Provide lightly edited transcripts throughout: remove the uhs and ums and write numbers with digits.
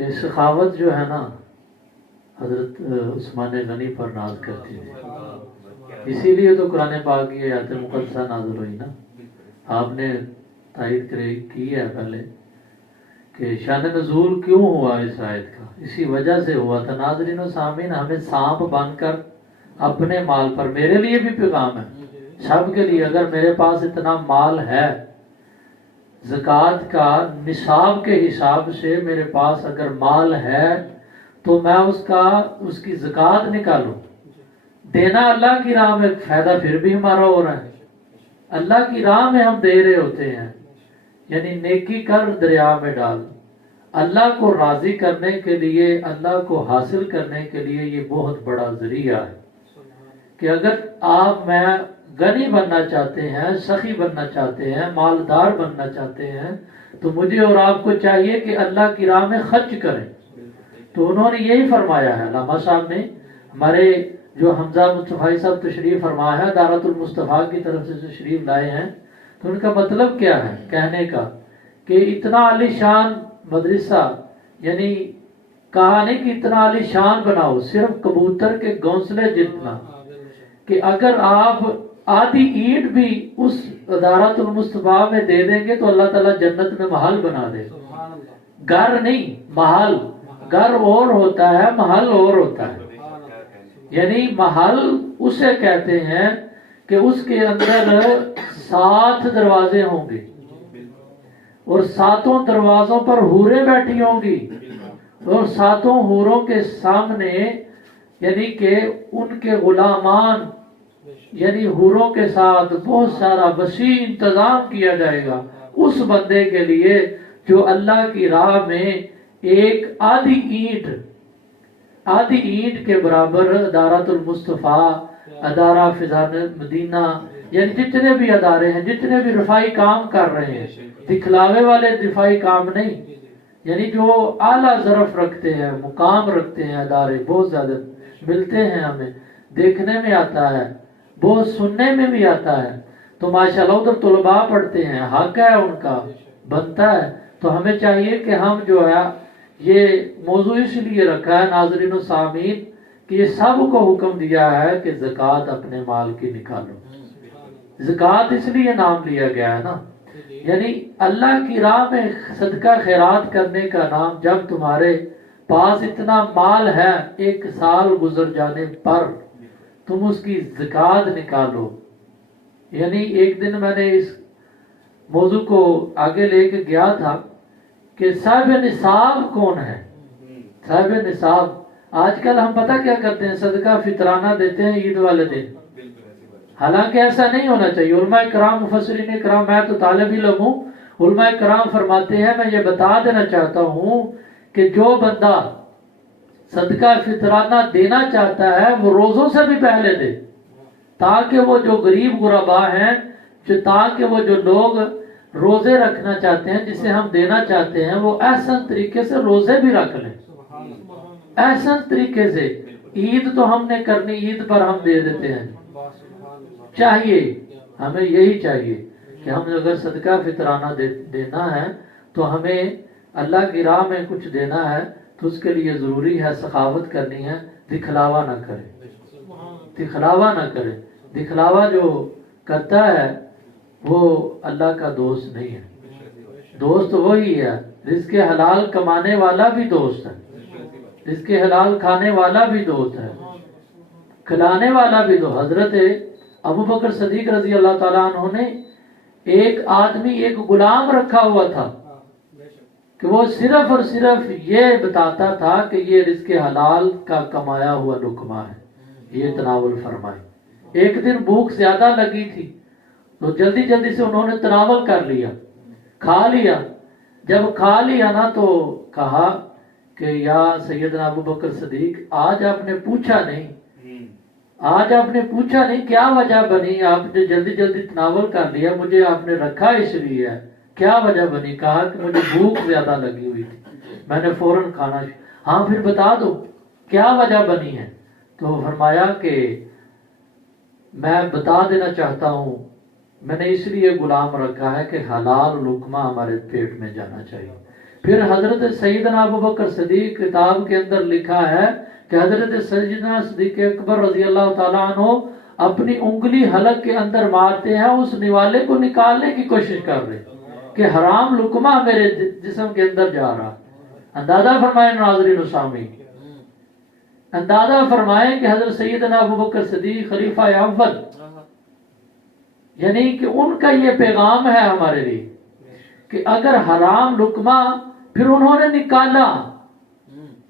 کہ سخاوت جو ہے نا حضرت عثمان غنی پر ناز کرتی تھی، اسی لیے تو قرآن پاک کی آیت مقدسہ نازل ہوئی نا. آپ نے تائید کی ہے پہلے کہ شان نزول کیوں ہوا اس آیت کا، اسی وجہ سے ہوا تھا. ناظرین و سامعین، ہمیں سانپ بن کر اپنے مال پر، میرے لیے بھی پیغام ہے سب کے لیے، اگر میرے پاس اتنا مال ہے، زکوٰۃ کا نصاب کے حساب سے میرے پاس اگر مال ہے تو میں اس کی زکوٰۃ نکالوں. دینا اللہ کی راہ میں، فائدہ پھر بھی ہمارا ہو رہا ہے، اللہ کی راہ میں ہم دے رہے ہوتے ہیں. یعنی نیکی کر دریا میں ڈال، اللہ کو راضی کرنے کے لیے، اللہ کو حاصل کرنے کے لیے یہ بہت بڑا ذریعہ ہے. کہ اگر آپ میں غنی بننا چاہتے ہیں، سخی بننا چاہتے ہیں، مالدار بننا چاہتے ہیں، تو مجھے اور آپ کو چاہیے کہ اللہ کی راہ میں خرچ کریں. تو انہوں نے یہی فرمایا ہے. علامہ صاحب نے، ہمارے جو حمزہ مصطفی صاحب تشریف فرما ہے، دارت المصطفیٰ کی طرف سے تشریف لائے ہیں، تو ان کا مطلب کیا ہے کہنے کا کہ اتنا عالی شان مدرسہ، یعنی کہا نہیں کہ اتنا عالی شان بناؤ، صرف کبوتر کے گھونسلے جتنا، کہ اگر آپ آدھی اینٹ بھی اس دارت المصطفیٰ میں دے دیں گے تو اللہ تعالیٰ جنت میں محل بنا دے. گھر نہیں، محل. گھر اور ہوتا ہے، محل اور ہوتا ہے. یعنی محل اسے کہتے ہیں کہ اس کے اندر 7 دروازے ہوں گے اور 7 دروازوں پر حوریں بیٹھی ہوں گی، اور 7 حوروں کے سامنے یعنی کہ ان کے غلامان، یعنی حوروں کے ساتھ بہت سارا وسیع انتظام کیا جائے گا اس بندے کے لیے جو اللہ کی راہ میں ایک آدھی اینٹ کے برابر دارت المصطفیٰ، ادارہ فضان مدینہ، یعنی جتنے بھی ادارے ہیں، جتنے بھی رفائی کام کر رہے ہیں، دکھلاوے والے رفائی کام نہیں، یعنی جو اعلیٰ ظرف رکھتے ہیں، مقام رکھتے ہیں، ادارے بہت زیادہ ملتے ہیں، ہمیں دیکھنے میں آتا ہے، بہت سننے میں بھی آتا ہے. تو ماشاءاللہ ادھر طلباء پڑھتے ہیں، حق ہے ان کا، بنتا ہے. تو ہمیں چاہیے کہ ہم جو ہے یہ موضوع اس لیے رکھا ہے ناظرین و سامعین کہ یہ سب کو حکم دیا ہے کہ زکوٰۃ اپنے مال کی نکالو. زکوٰۃ اس لیے نام لیا گیا ہے نا، یعنی اللہ کی راہ میں صدقہ خیرات کرنے کا نام. جب تمہارے پاس اتنا مال ہے، 1 سال گزر جانے پر تم اس کی زکوٰۃ نکالو. یعنی ایک دن میں نے اس موضوع کو آگے لے کے گیا تھا کہ صاحب نصاب کون ہے. صاحب نصاب، آج کل ہم پتہ کیا کرتے ہیں، صدقہ فطرانہ دیتے ہیں عید والے دن، حالانکہ ایسا نہیں ہونا چاہیے. علماء کرام، مفسرین کرام، میں تو طالب علم ہوں، علماء کرام فرماتے ہیں، میں یہ بتا دینا چاہتا ہوں کہ جو بندہ صدقہ فطرانہ دینا چاہتا ہے وہ روزوں سے بھی پہلے دے، تاکہ وہ جو غریب غربا ہیں، تاکہ وہ جو لوگ روزے رکھنا چاہتے ہیں، جسے ہم دینا چاہتے ہیں، وہ احسن طریقے سے روزے بھی رکھ لیں، احسن طریقے سے. عید تو ہم نے کرنی، عید پر ہم دے دیتے ہیں. چاہیے ہمیں یہی چاہیے کہ ہم اگر صدقہ فطرانہ دینا ہے تو ہمیں اللہ کی راہ میں کچھ دینا ہے تو اس کے لیے ضروری ہے سخاوت کرنی ہے. دکھلاوا نہ کرے، دکھلاوا نہ کرے. دکھلاوا جو کرتا ہے وہ اللہ کا دوست نہیں ہے. دوست وہی ہے، رزق حلال کمانے والا بھی دوست ہے، رزق حلال کھانے والا بھی دوست ہے، کھلانے والا بھی دوست. حضرت ابو بکر صدیق رضی اللہ تعالیٰ عنہ نے ایک آدمی، ایک غلام رکھا ہوا تھا کہ وہ صرف اور صرف یہ بتاتا تھا کہ یہ رزق حلال کا کمایا ہوا لقمہ ہے، یہ تناول فرمائے. ایک دن بھوک زیادہ لگی تھی تو جلدی جلدی سے انہوں نے تناول کر لیا، کھا لیا. جب کھا لیا نا تو کہا کہ یا سیدنا ابو بکر صدیق، آج آپ نے پوچھا نہیں، آج آپ نے پوچھا نہیں، کیا وجہ بنی؟ آپ نے جلدی جلدی تناول کر لیا، مجھے آپ نے رکھا اس لیے ہے، کیا وجہ بنی؟ کہا کہ مجھے بھوک زیادہ لگی ہوئی تھی، میں نے فوراً کھانا. ہاں پھر بتا دو کیا وجہ بنی ہے. تو فرمایا کہ میں بتا دینا چاہتا ہوں، میں نے اس لیے غلام رکھا ہے کہ حلال لقمہ ہمارے پیٹ میں جانا چاہیے. پھر حضرت سیدنا ابو بکر صدیق کتاب کے اندر لکھا ہے کہ حضرت سیدنا صدیق اکبر رضی اللہ تعالیٰ عنہ اپنی انگلی حلق کے اندر مارتے ہیں، اس نوالے کو نکالنے کی کوشش کر رہے کہ حرام لقمہ میرے جسم کے اندر جا رہا. اندازہ فرمائیں ناظرین و سامعین، اندازہ فرمائیں کہ حضرت سیدنا ابو بکر صدیق خلیفہ اول، یعنی کہ ان کا یہ پیغام ہے ہمارے لیے کہ اگر حرام لقمہ پھر انہوں نے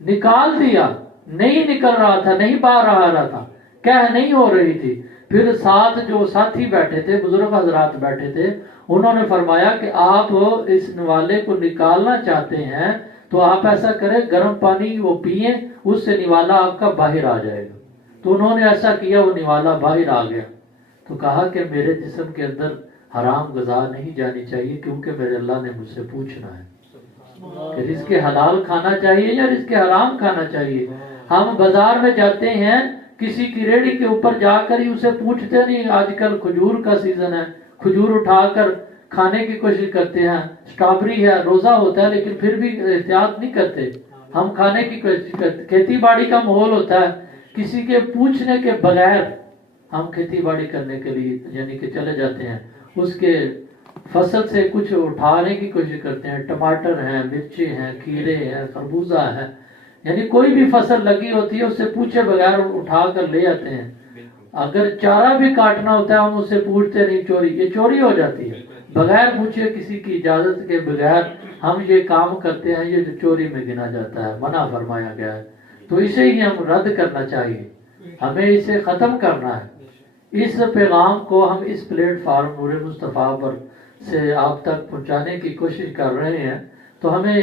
نکال دیا، نہیں نکل رہا تھا، نہیں باہر آ رہا تھا، کہہ نہیں ہو رہی تھی، پھر ساتھ جو ساتھی بیٹھے تھے، بزرگ حضرات بیٹھے تھے، انہوں نے فرمایا کہ آپ اس نوالے کو نکالنا چاہتے ہیں تو آپ ایسا کریں، گرم پانی وہ پئیں، اس سے نوالا آپ کا باہر آ جائے گا. تو انہوں نے ایسا کیا، وہ نوالا باہر آ گیا. تو کہا کہ میرے جسم کے اندر حرام غذا نہیں جانی چاہیے، کیونکہ میرے اللہ نے مجھ سے پوچھنا ہے کہ رزق حلال کھانا چاہیے یا رزق حرام کھانا چاہیے. ہم بازار میں جاتے ہیں، کسی کی ریڑھی کے اوپر جا کر ہی اسے پوچھتے نہیں. آج کل کھجور کا سیزن ہے، کھجور اٹھا کر کھانے کی کوشش کرتے ہیں، اسٹرابری ہے، روزہ ہوتا ہے، لیکن پھر بھی احتیاط نہیں کرتے، ہم کھانے کی کوشش کرتے. کھیتی باڑی کا ماحول ہوتا ہے، کسی کے پوچھنے کے بغیر ہم کھیتی باڑی کرنے کے لیے یعنی کہ چلے جاتے ہیں، اس کے فصل سے کچھ اٹھانے کی کوشش کرتے ہیں. ٹماٹر ہیں، مرچی ہیں، کھیرے ہیں، خربوزہ ہے، یعنی کوئی بھی فصل لگی ہوتی ہے اس سے پوچھے بغیر اٹھا کر لے آتے ہیں. اگر چارہ بھی کاٹنا ہوتا ہے ہم اس سے پوچھتے نہیں، چوری، یہ چوری ہو جاتی ہے. بغیر پوچھے کسی کی اجازت کے بغیر ہم یہ کام کرتے ہیں، یہ چوری میں گنا جاتا ہے، منع فرمایا گیا ہے. تو اسے ہی ہم رد کرنا چاہیے، ہمیں اسے ختم کرنا ہے. اس پیغام کو ہم اس پلیٹ فارم نور مصطفیٰ پر سے آپ تک پہنچانے کی کوشش کر رہے ہیں. تو ہمیں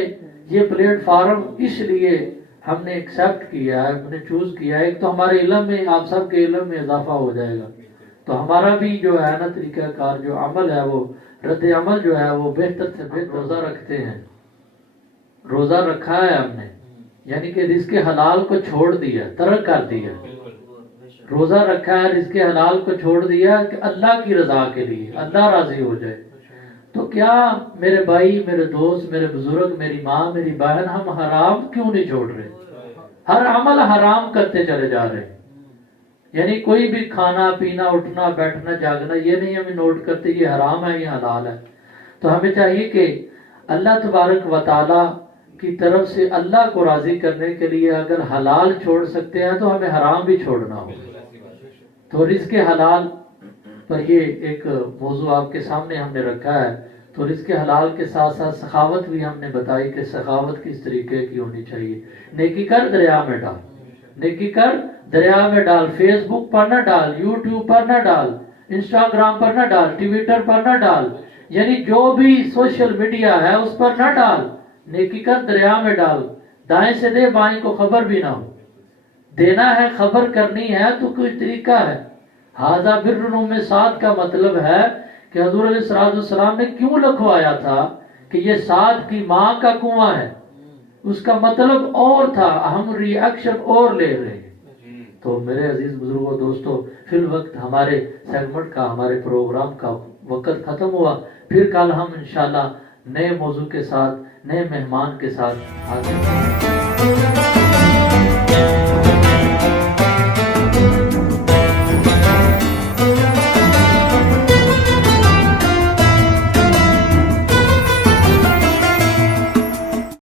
یہ پلیٹ فارم اس لیے ہم نے ایکسیپٹ کیا ہے، ہم نے چوز کیا ہے. ایک تو ہمارے علم میں، آپ سب کے علم میں اضافہ ہو جائے گا، تو ہمارا بھی جو ہے نا طریقہ کار، جو عمل ہے، وہ رد عمل جو ہے وہ بہتر سے بہتر. روزہ رکھتے ہیں، روزہ رکھا ہے ہم نے، یعنی کہ رزق حلال کو چھوڑ دیا، ترک کر دیا. روزہ رکھا ہے، رزق حلال کو چھوڑ دیا کہ اللہ کی رضا کے لیے، اللہ راضی ہو جائے. تو کیا میرے بھائی، میرے دوست، میرے بزرگ، میری ماں، میری بہن، ہم حرام کیوں نہیں چھوڑ رہے؟ ہر عمل حرام کرتے چلے جا رہے ہیں. یعنی کوئی بھی کھانا پینا، اٹھنا بیٹھنا جاگنا، یہ نہیں ہمیں نوٹ کرتے یہ حرام ہے یہ حلال ہے. تو ہمیں چاہیے کہ اللہ تبارک و تعالی کی طرف سے اللہ کو راضی کرنے کے لیے اگر حلال چھوڑ سکتے ہیں تو ہمیں حرام بھی چھوڑنا ہوگا. تو رزق حلال پر یہ ایک موضوع آپ کے سامنے ہم نے رکھا ہے. تو رزق حلال کے ساتھ ساتھ سخاوت بھی ہم نے بتائی کہ سخاوت کس طریقے کی ہونی چاہیے. نیکی کر دریا میں ڈال، نیکی کر دریا میں ڈال. فیس بک پر نہ ڈال، یوٹیوب پر نہ ڈال، انسٹاگرام پر نہ ڈال، ٹویٹر پر نہ ڈال، یعنی جو بھی سوشل میڈیا ہے اس پر نہ ڈال. نیکی کر دریا میں ڈال. دائیں سے دے، بائیں کو خبر بھی نہ ہو. دینا ہے، خبر کرنی ہے تو کوئی طریقہ ہے. ھذا بر ام سعد کا مطلب ہے کہ حضور علیہ السلام نے کیوں لکھوایا تھا کہ یہ سعد کی ماں کا کنواں ہے. اس کا مطلب اور تھا، ہم ریئیکشن اور لے رہے ہیں. تو میرے عزیز بزرگوں، دوستو، فی الوقت ہمارے سیگمنٹ کا، ہمارے پروگرام کا وقت ختم ہوا. پھر کل ہم انشاءاللہ نئے موضوع کے ساتھ، نئے مہمان کے ساتھ حاضر ہیں.